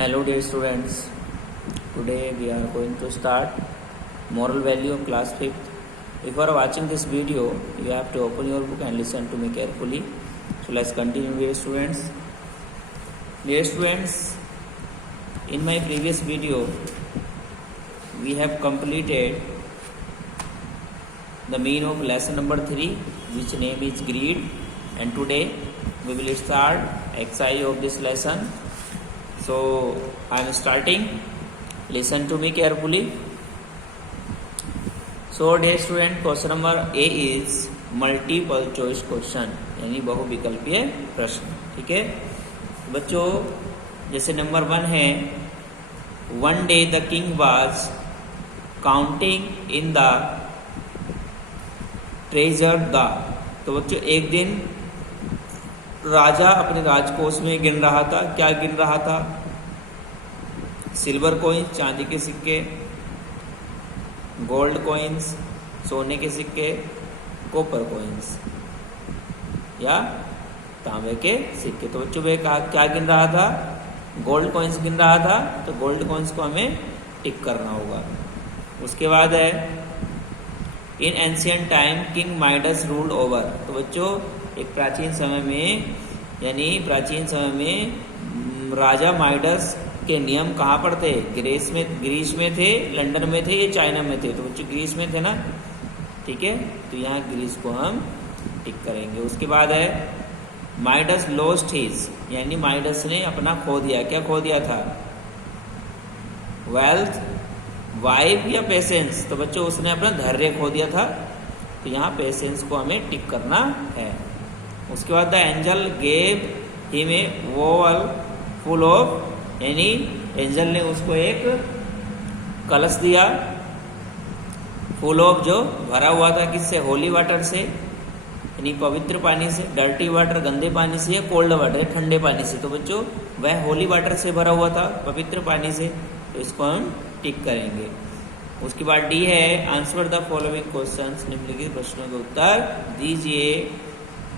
Hello dear students, today we are going to start moral value of class 5th. If you are watching this video, you have to open your book and listen to me carefully. So let's continue dear students. Dear students, in my previous video, we have completed the mean of lesson number 3, which name is greed, and today we will start exercise of this lesson. So I am starting. Listen to me carefully. So dear student, question number A is multiple choice question, यानी बहुविकल्पीय प्रश्न. ठीक है बच्चों, जैसे number 1 है, one day the king was counting in the treasure the. तो बच्चों एक दिन राजा अपने राजकोष में गिन रहा था. क्या गिन रहा था? सिल्वर कॉइन्स, चांदी के सिक्के, गोल्ड कॉइन्स, सोने के सिक्के, कॉपर कॉइन्स या तांबे के सिक्के. तो बच्चों वह क्या गिन रहा था? गोल्ड कॉइन्स गिन रहा था. तो गोल्ड कॉइन्स को हमें टिक करना होगा. उसके बाद है in ancient time king Midas ruled over. तो बच्चों एक प्राचीन समय में, यानी प्राचीन समय में राजा माइडस के नियम कहाँ पर थे? ग्रीस में थे, लंदन में थे, या चाइना में थे? तो बच्चों ग्रीस में थे ना. ठीक है, तो यहाँ ग्रीस को हम टिक करेंगे. उसके बाद है माइडस लॉस्ट हिज, यानी माइडस ने अपना खो दिया. क्या खो दिया था? वेल्थ, वाइफ या पेशेंस? तो बच्चों उसने अपना धैर्य खो दिया था. तो यहाँ पेशेंस को हमें टिक करना है. उसके बाद the angel gave him a vowel full of, यानी एंजल ने उसको एक कलश दिया, फुल ऑफ, जो भरा हुआ था किससे? होली वाटर से, यानी पवित्र पानी से. डर्टी वाटर गंदे पानी से, या कोल्ड वाटर ठंडे पानी से? तो बच्चों वह होली वाटर से भरा हुआ था, पवित्र पानी से. तो इसको हम टिक करेंगे. उसके बाद डी है आंसर द फॉलोइंग क्वेश्चंस, निम्नलिखित प्रश्नों के उत्तर दीजिए.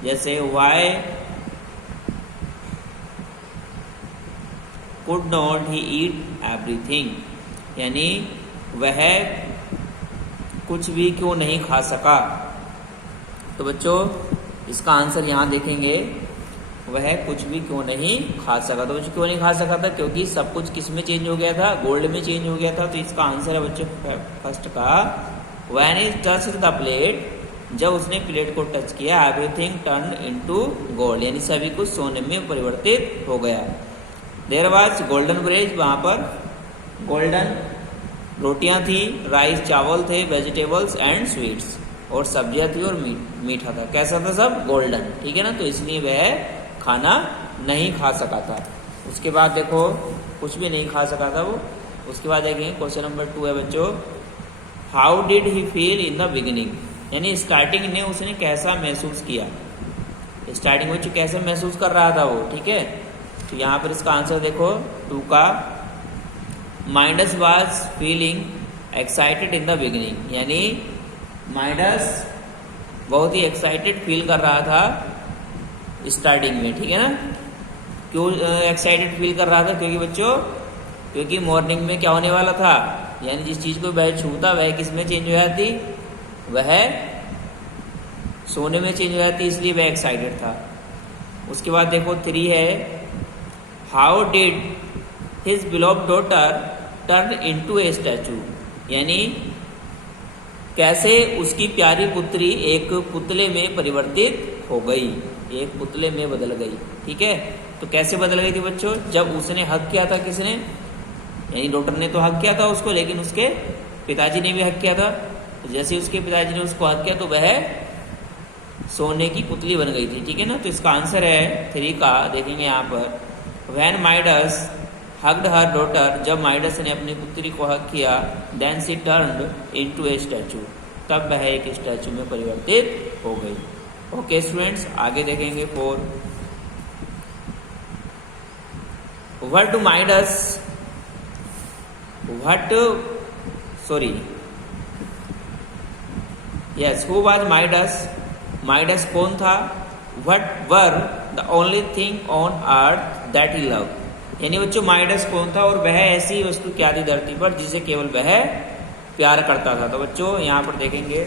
जैसे Y could not he eat everything, यानी वह कुछ भी क्यों नहीं खा सका? तो बच्चों इसका आंसर यहाँ देखेंगे, वह कुछ भी क्यों नहीं खा सका. तो बच्चों क्यों नहीं खा सका था? क्योंकि सब कुछ किस में चेंज हो गया था? गोल्ड में चेंज हो गया था. तो इसका आंसर है बच्चों फर्स्ट का, when is touched the plate, जब उसने प्लेट को टच किया, एवरीथिंग टर्न इनटू गोल्ड, यानी सभी कुछ सोने में परिवर्तित हो गया. देयर वाज गोल्डन ब्रेड, वहाँ पर गोल्डन रोटियां थी, राइस चावल थे, वेजिटेबल्स एंड स्वीट्स, और सब्जियां थी और मीठा था. कैसा था? सब गोल्डन. ठीक है ना. तो इसलिए वह खाना नहीं खा सका था. उसके बाद देखो कुछ भी नहीं खा सका था वो. उसके बाद देखेंगे क्वेश्चन नंबर 2 है बच्चों, how did he feel in the beginning, यानी स्टार्टिंग में उसने कैसा महसूस किया? स्टार्टिंग में कैसा महसूस कर रहा था वो. ठीक है, तो यहाँ पर इसका आंसर देखो 2 का, Midas was feeling excited in the beginning, यानी माइडस बहुत ही एक्साइटेड फील कर रहा था स्टार्टिंग में. ठीक है ना. क्यों एक्साइटेड फील कर रहा था? क्योंकि बच्चों क्योंकि मॉर्निंग में क्या होने वाला था, यानी जिस चीज को वह छूता वह किस में चेंज हो जाती? वह सोने में चेंज हो जाती, इसलिए वह एक्साइटेड था. उसके बाद देखो 3 है, how did his beloved daughter turn into a statue, यानी कैसे उसकी प्यारी पुत्री एक पुतले में परिवर्तित हो गई, एक पुतले में बदल गई. ठीक है, तो कैसे बदल गई थी बच्चों? जब उसने हक किया था, किसने? यानी डॉक्टर ने तो हक किया था उसको, लेकिन उसके पिताजी ने भी हक किया था. तो जैसे उसके पिताजी ने उसको हक किया तो वह सोने की पुतली बन गई थी. ठीक है ना. तो इसका आंसर है 3 का, देखेंगे यहाँ पर, when Midas hugged her daughter, जब माइडस ने अपनी पुत्री को हक किया, then she turned into a statue, तब वह एक स्टैचू में परिवर्तित हो गई. ओके स्टूडेंट्स, आगे देखेंगे 4. What Midas who was Midas, Midas कौन था? What were the only thing on earth that he love, यानी बच्चों माइडस कौन था और वह ऐसी वस्तु क्या थी धरती पर जिसे केवल वह प्यार करता था। तो बच्चों यहाँ पर देखेंगे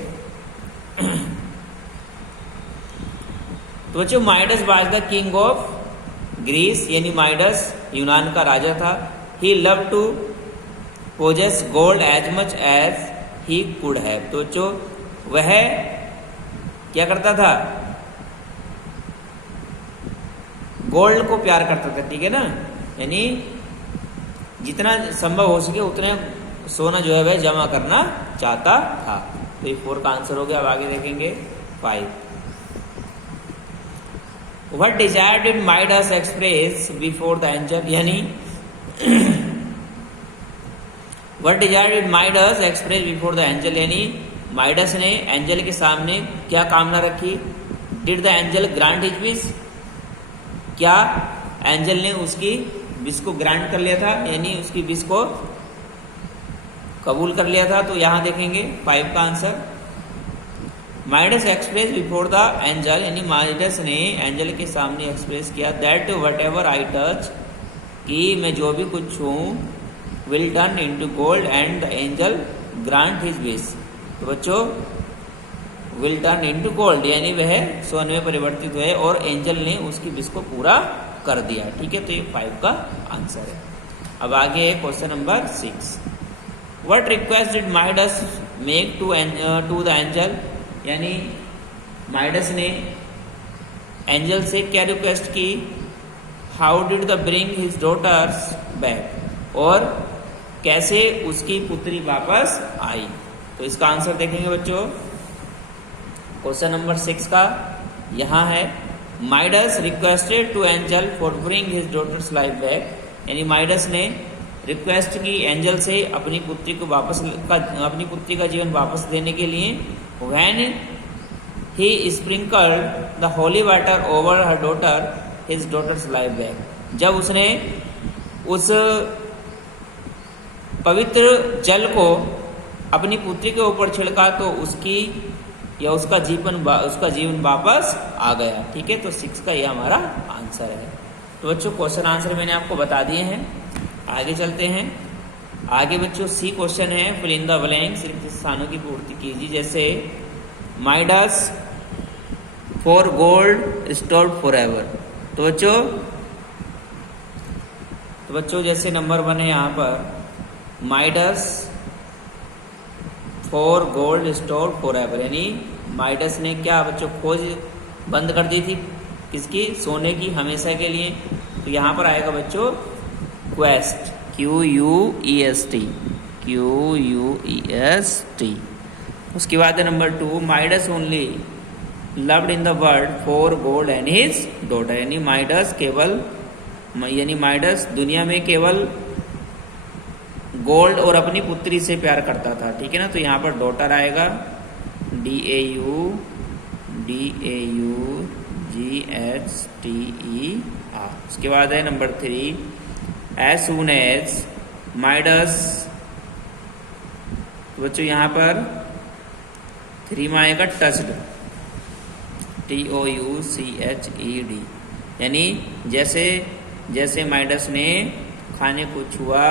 तो बच्चों Midas was the king of Greece, यानी माइडस यूनान का राजा था। He love to possess gold as much as he could have. तो बच्चों वह क्या करता था, गोल्ड को प्यार करता था, ठीक है ना, यानी जितना संभव हो सके उतने सोना जो है वह जमा करना चाहता था। तो ये 4 का आंसर हो गया। अब आगे देखेंगे 5। What desire did Midas express before the angel? यानी What desire did Midas express before the angel? यानी माइडस ने एंजल के सामने क्या कामना रखी? Did the angel grant his wish? क्या एंजल ने उसकी विश को ग्रांट कर लिया था, यानी उसकी विश को कबूल कर लिया था? तो यहां देखेंगे 5 का answer. Midas express before the angel, यानी माइडस ने एंजल के सामने एक्सप्रेस किया that what ever I touch, कि मैं जो भी कुछ छूं, will turn into gold and the angel grant his wish. तो बच्चों विल टर्न इनटू गोल्ड यानी वह सोने में परिवर्तित हुए और एंजल ने उसकी विश को पूरा कर दिया, ठीक है। तो ये 5 का आंसर है। अब आगे है question number 6। What request did Midas make to the angel, यानी माइडस ने एंजल से क्या रिक्वेस्ट की? How did the bring his daughters back, और कैसे उसकी पुत्री वापस आई? तो इसका आंसर देखेंगे बच्चों क्वेश्चन नंबर 6 का। यहां है Midas requested to angel for bring his daughters life back, यानी माइडस ने रिक्वेस्ट की एंजल से अपनी पुत्री का जीवन वापस देने के लिए। When he sprinkled the holy water over her daughter, his daughter's life back, जब उसने उस पवित्र जल को अपनी पुत्री के ऊपर छिड़का तो उसकी या उसका जीवन वापस आ गया, ठीक है। तो 6 का ये हमारा आंसर है। तो बच्चों क्वेश्चन आंसर मैंने आपको बता दिए हैं। आगे चलते हैं। आगे बच्चों सी क्वेश्चन है, फिल इन द ब्लैंक्स, रिक्त स्थानों की पूर्ति कीजिए। जैसे Midas for gold stored for ever. तो बच्चों जैसे नंबर 1 है यहाँ पर Midas for gold stored for ever, यानी माइडस ने क्या बच्चों खोज बंद कर दी थी किसकी? सोने की, हमेशा के लिए। तो यहाँ पर आएगा बच्चों क्वेस्ट, QUEST। उसके बाद है number 2, Midas only loved in the world for gold and his daughter, यानी माइडस दुनिया में केवल गोल्ड और अपनी पुत्री से प्यार करता था, ठीक है ना। तो यहाँ पर डॉटर आएगा DAUGHTER। उसके बाद है number 3, as soon as Midas. बच्चों यहाँ पर 3 में आएगा टच्ड, TOUCHED, यानी जैसे माइडस ने खाने को छुआ,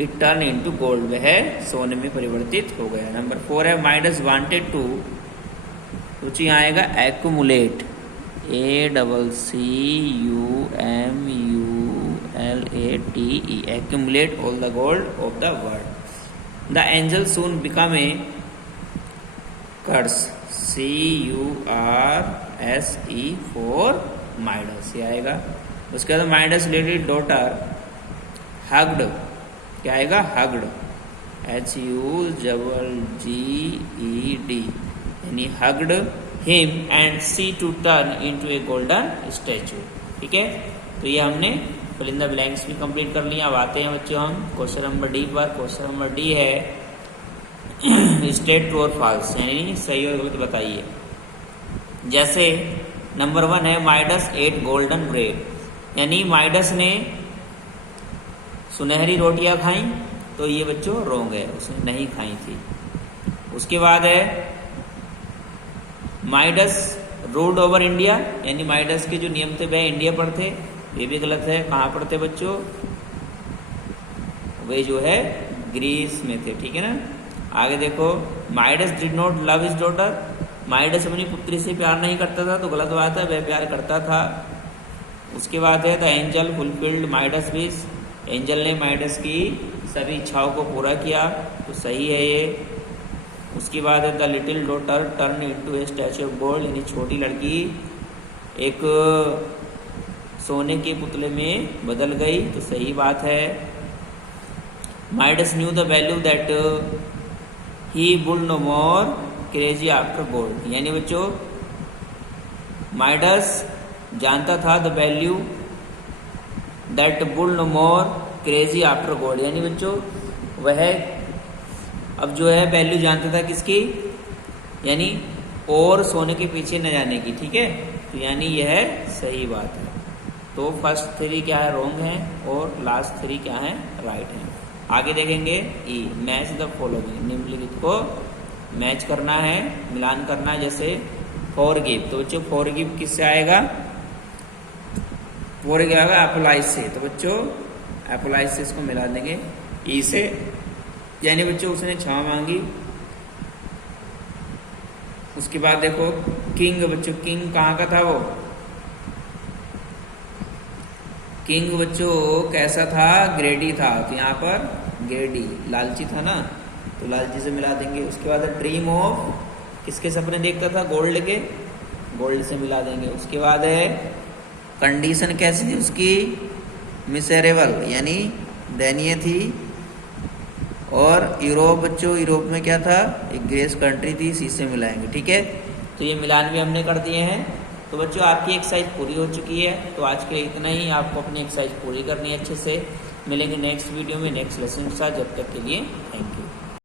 इट टर्न इनटू गोल्ड, वह सोने में परिवर्तित हो गया। नंबर 4 है माइडस वांटेड टू, तो यहाँ आएगा accumulate, ACCUMULATE, accumulate all the gold of the world. The angel soon become a curse, CURSE for Midas, ये आएगा। उसके बाद माइडस लेडी डॉटर हग्ड, क्या आएगा? हग्ड, HUGGED, यानी hugged him and she to turn into a golden statue, ठीक है। तो ये हमने फिल इन द ब्लैंक्स भी कंप्लीट कर लिया। अब आते हैं बच्चों हम क्वेश्चन नंबर डी पर। क्वेश्चन नंबर डी है स्टेट ट्रू और फॉल्स, यानी सही और गलत बताइए। जैसे नंबर 1 है माइडस एट गोल्डन ब्रेड, यानी माइडस ने सुनहरी रोटियां खाई, तो ये बच्चों रोंग है, उसने नहीं खाई थी। उसके बाद है माइडस रूल्ड ओवर इंडिया, यानी माइडस के जो नियम थे वह इंडिया पर थे। ये भी गलत है। कहाँ पर थे बच्चों? वे जो है ग्रीस में थे, ठीक है ना। आगे देखो, Midas did not love his daughter. Midas अपनी पुत्री से प्यार नहीं करता था, तो गलत बात है, वह प्यार करता था। उसके बाद है the angel fulfilled Midas wish. Angel ने माइडस की सभी इच्छाओं को पूरा किया, तो सही है ये। उसके बाद है the little daughter turn into a statue of gold, यानी छोटी लड़की एक सोने के पुतले में बदल गई, तो सही बात है। Midas new the value that he would know more crazy after gold, यानी बच्चों माइडस जानता था the value that would know more crazy after gold, यानी बच्चों वह अब जो है वैल्यू जानता था किसकी, यानी और सोने के पीछे न जाने की, ठीक है। तो यानी यह सही बात है। तो फर्स्ट 3 क्या है, रॉन्ग है, और लास्ट 3 क्या है, राइट है। आगे देखेंगे ई, मैच द फॉलोइंग, निम्नलिखित को मैच करना है, मिलान करना है। जैसे फॉरगिव, तो बच्चों फॉरगिव किससे आएगा, फॉरगिव आएगा अप्लाइज से, तो बच्चों अप्लाइज से इसको मिला देंगे ई से, यानी बच्चों उसने क्षमा मांगी। उसके बाद देखो किंग, बच्चों किंग कहाँ का था वो, किंग बच्चों कैसा था, ग्रेडी था, तो यहाँ पर ग्रेडी लालची था ना, तो लालची से मिला देंगे। उसके बाद ड्रीम ऑफ, किसके सपने देखता था, गोल्ड के, गोल्ड से मिला देंगे। उसके बाद है कंडीशन कैसी थी उसकी, मिसेरेबल, यानी दयनीय थी। और यूरोप बच्चों, यूरोप में क्या था, एक ग्रेस कंट्री थी, इसी से मिलाएंगे, ठीक है। तो ये मिलान भी हमने कर दिए हैं। तो बच्चों आपकी एक्सरसाइज पूरी हो चुकी है। तो आज के लिए इतना ही, आपको अपनी एक्सरसाइज पूरी करनी है अच्छे से। मिलेंगे नेक्स्ट वीडियो में नेक्स्ट लेसन के साथ, जब तक के लिए थैंक यू।